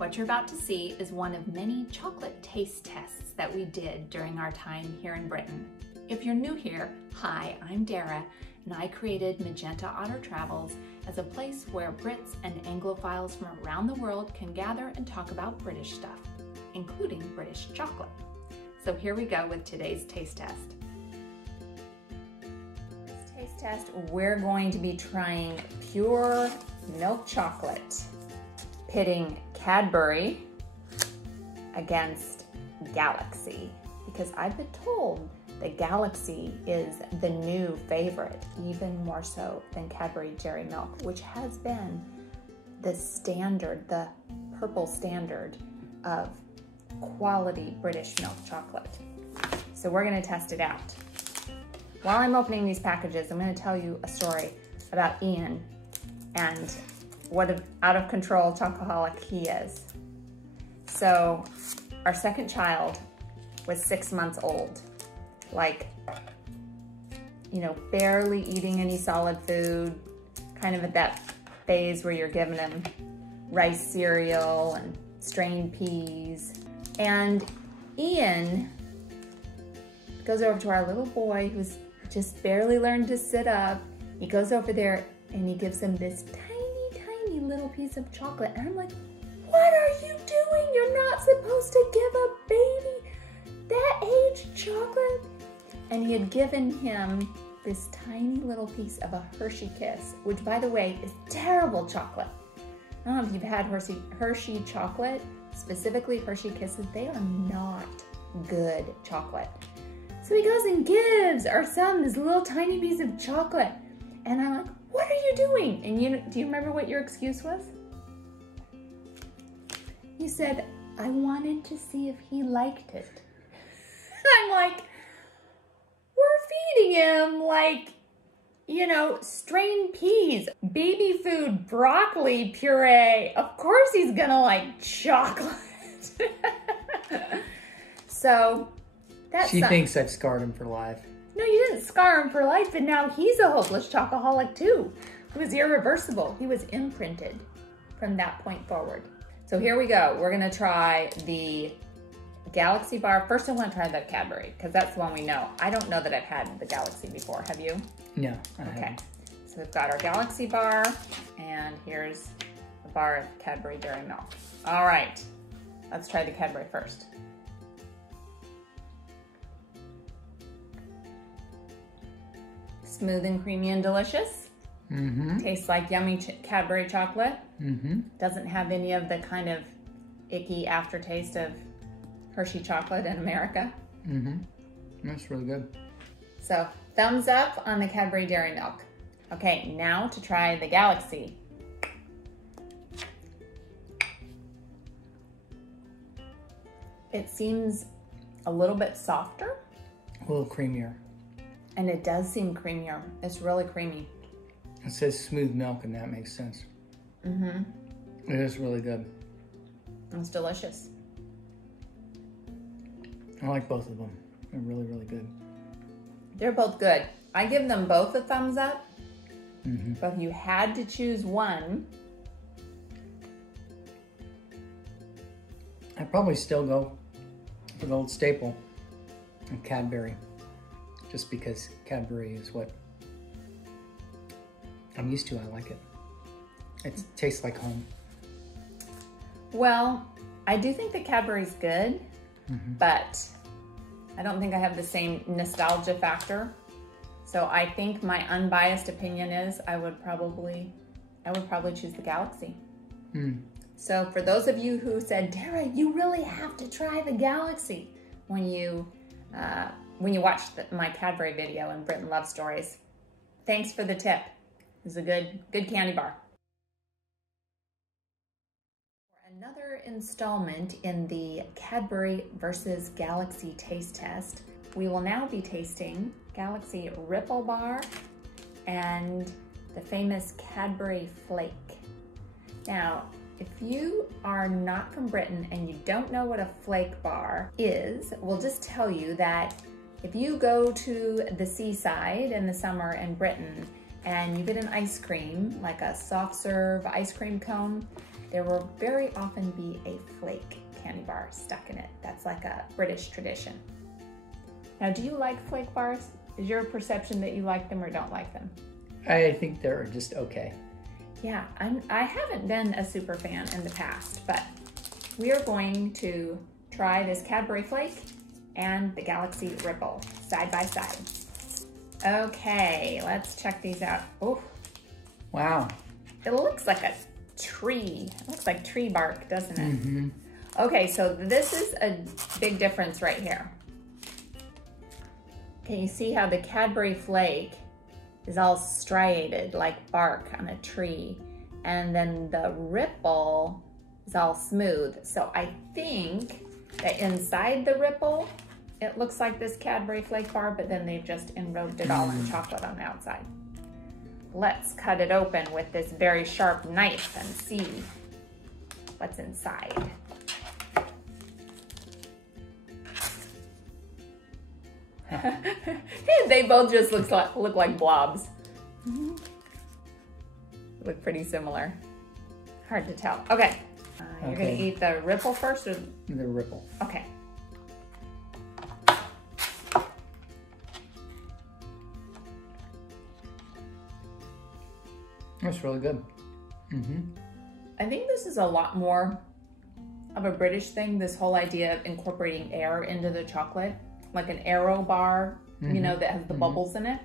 What you're about to see is one of many chocolate taste tests that we did during our time here in Britain. If you're new here, hi, I'm Dara, and I created Magenta Otter Travels as a place where Brits and Anglophiles from around the world can gather and talk about British stuff, including British chocolate. So here we go with today's taste test. This taste test, we're going to be trying pure milk chocolate, pitting Cadbury against Galaxy, because I've been told that Galaxy is the new favorite, even more so than Cadbury Dairy Milk, which has been the standard, the purple standard of quality British milk chocolate. So we're gonna test it out. While I'm opening these packages, I'm gonna tell you a story about Ian and what an out of control chocoholic he is. So our second child was 6 months old, like, you know, barely eating any solid food, kind of at that phase where you're giving him rice cereal and strained peas. And Ian goes over to our little boy who's just barely learned to sit up. He goes over there and he gives him this tiny little piece of chocolate. And I'm like, what are you doing? You're not supposed to give a baby that age chocolate. And he had given him this tiny little piece of a Hershey Kiss, which by the way is terrible chocolate. I don't know if you've had Hershey chocolate, specifically Hershey Kisses, they are not good chocolate. So he goes and gives our son this little tiny piece of chocolate. And I'm like, what are you doing? And do you remember what your excuse was? You said, I wanted to see if he liked it. I'm like, we're feeding him like, you know, strained peas, baby food, broccoli puree. Of course he's gonna like chocolate. So that's She thinks I've scarred him for life. No, you didn't scar him for life, but now he's a hopeless chocoholic too. It was irreversible. He was imprinted from that point forward. So here we go. We're gonna try the Galaxy bar. First I want to try the Cadbury, because that's the one we know. I don't know that I've had the Galaxy before. Have you? No, I haven't. So we've got our Galaxy bar, and here's a bar of Cadbury Dairy Milk. All right, let's try the Cadbury first. Smooth and creamy and delicious. Mm-hmm. Tastes like yummy Cadbury chocolate. Mm-hmm. Doesn't have any of the kind of icky aftertaste of Hershey chocolate in America. Mm-hmm. That's really good. So thumbs up on the Cadbury Dairy Milk. Okay, now to try the Galaxy. It seems a little bit softer. A little creamier. And it does seem creamier. It's really creamy. It says smooth milk, and that makes sense. Mm-hmm. It is really good. It's delicious. I like both of them. They're really, really good. They're both good. I give them both a thumbs up. Mm-hmm. But if you had to choose one, I'd probably still go for the old staple of Cadbury, just because Cadbury is what I'm used to. I like it. It tastes like home. well, I do think that Cadbury's good, Mm-hmm. but I don't think I have the same nostalgia factor. So I think my unbiased opinion is I would probably choose the Galaxy. Mm. So for those of you who said, Dara, you really have to try the Galaxy when you watched my Cadbury video in Britain Love Stories, thanks for the tip. It's a good candy bar. For another installment in the Cadbury versus Galaxy taste test, we will now be tasting Galaxy Ripple Bar and the famous Cadbury Flake. Now, if you are not from Britain and you don't know what a flake bar is, we'll just tell you that if you go to the seaside in the summer in Britain and you get an ice cream, like a soft serve ice cream cone, there will very often be a flake candy bar stuck in it. That's like a British tradition. Now, do you like flake bars? Is your perception that you like them or don't like them? I think they're just okay. Yeah, I haven't been a super fan in the past, but we are going to try this Cadbury Flake and the Galaxy Ripple side by side. Okay, let's check these out. Oh, wow. It looks like a tree. It looks like tree bark, doesn't it? Mm-hmm. Okay, so this is a big difference right here. Can you see how the Cadbury Flake is all striated like bark on a tree, and then the Ripple is all smooth? So I think that inside the Ripple, it looks like this Cadbury Flake bar, but then they've just enrobed it all in chocolate on the outside. Let's cut it open with this very sharp knife and see what's inside. They both just look like blobs. Look pretty similar. Hard to tell. Okay, you're gonna eat the Ripple first, or the Ripple? Okay. That's really good. Mm-hmm. I think this is a lot more of a British thing, this whole idea of incorporating air into the chocolate, like an Aero bar, you know, that has the bubbles in it.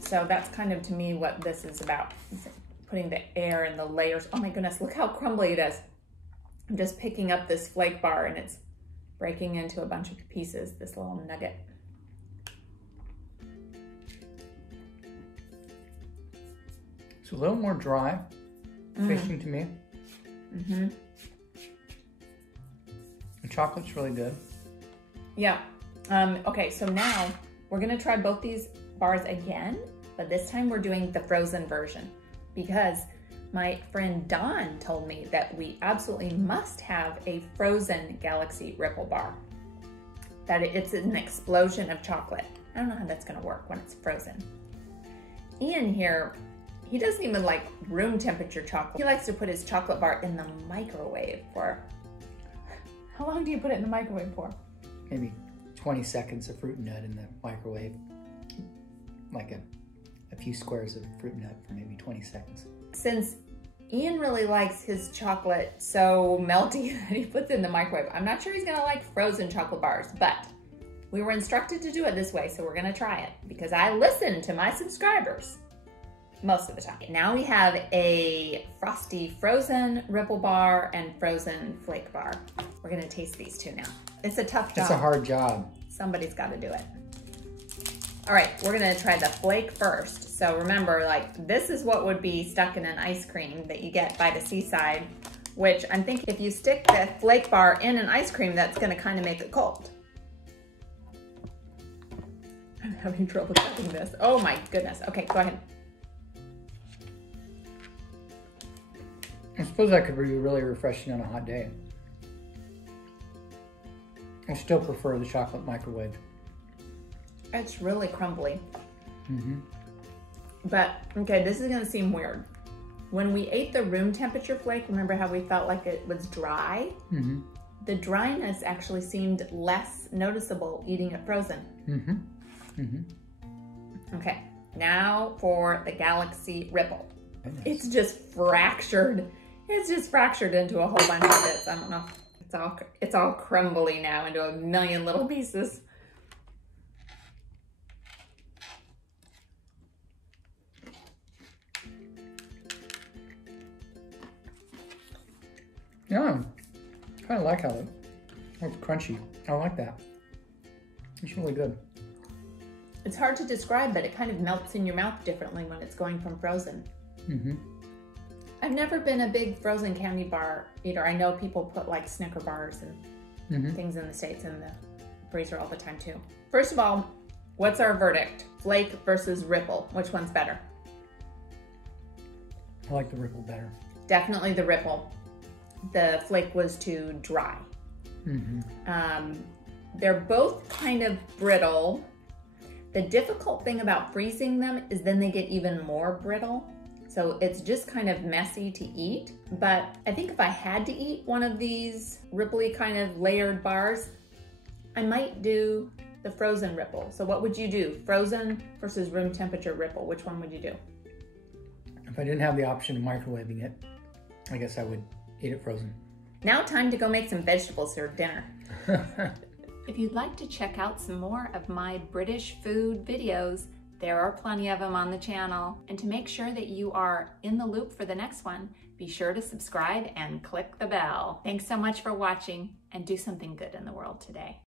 So that's kind of, to me, what this is about. It's putting the air in the layers. Oh my goodness, look how crumbly it is. I'm just picking up this flake bar and it's breaking into a bunch of pieces, this little nugget. It's a little more dry, tasting to me. Mm-hmm. The chocolate's really good. Yeah. Okay, so now we're gonna try both these bars again, but this time we're doing the frozen version because my friend Dawn told me that we absolutely must have a frozen Galaxy Ripple bar. That it's an explosion of chocolate. I don't know how that's gonna work when it's frozen. Ian here, he doesn't even like room temperature chocolate. He likes to put his chocolate bar in the microwave for, how long do you put it in the microwave for? Maybe 20 seconds of fruit nut in the microwave. Like a few squares of fruit nut for maybe 20 seconds. Since Ian really likes his chocolate so melty that he puts it in the microwave, I'm not sure he's gonna like frozen chocolate bars, but we were instructed to do it this way, so we're gonna try it because I listen to my subscribers most of the time. Now we have a frosty frozen Ripple bar and frozen flake bar. We're gonna taste these two now. It's a tough job. It's a hard job. Somebody's gotta do it. All right, we're gonna try the flake first. So remember, like, this is what would be stuck in an ice cream that you get by the seaside, which I'm thinking if you stick the flake bar in an ice cream, that's gonna kind of make it cold. I'm having trouble cutting this. Oh my goodness. Okay, go ahead. I suppose that could be really refreshing on a hot day. I still prefer the chocolate microwave. It's really crumbly. Mm-hmm. But, okay, this is gonna seem weird. When we ate the room temperature flake, remember how we felt like it was dry? Mm-hmm. The dryness actually seemed less noticeable eating it frozen. Mm-hmm. Mm-hmm. Okay, now for the Galaxy Ripple. Goodness. It's just fractured. It's just fractured into a whole bunch of bits. I don't know. It's all crumbly now into a million little pieces. Yeah, I kind of like how it's crunchy. I like that. It's really good. It's hard to describe, but it kind of melts in your mouth differently when it's going from frozen. Mm-hmm. I've never been a big frozen candy bar eater. I know people put like Snicker bars and things in the States in the freezer all the time too. First of all, what's our verdict? Flake versus Ripple. Which one's better? I like the Ripple better. Definitely the Ripple. The flake was too dry. Mm-hmm. They're both kind of brittle. The difficult thing about freezing them is then they get even more brittle. So it's just kind of messy to eat. But I think if I had to eat one of these ripply kind of layered bars, I might do the frozen ripple. So what would you do? Frozen versus room temperature ripple. Which one would you do? If I didn't have the option of microwaving it, I guess I would eat it frozen. Now time to go make some vegetables for dinner. If you'd like to check out some more of my British food videos, there are plenty of them on the channel. And to make sure that you are in the loop for the next one, be sure to subscribe and click the bell. Thanks so much for watching, and do something good in the world today.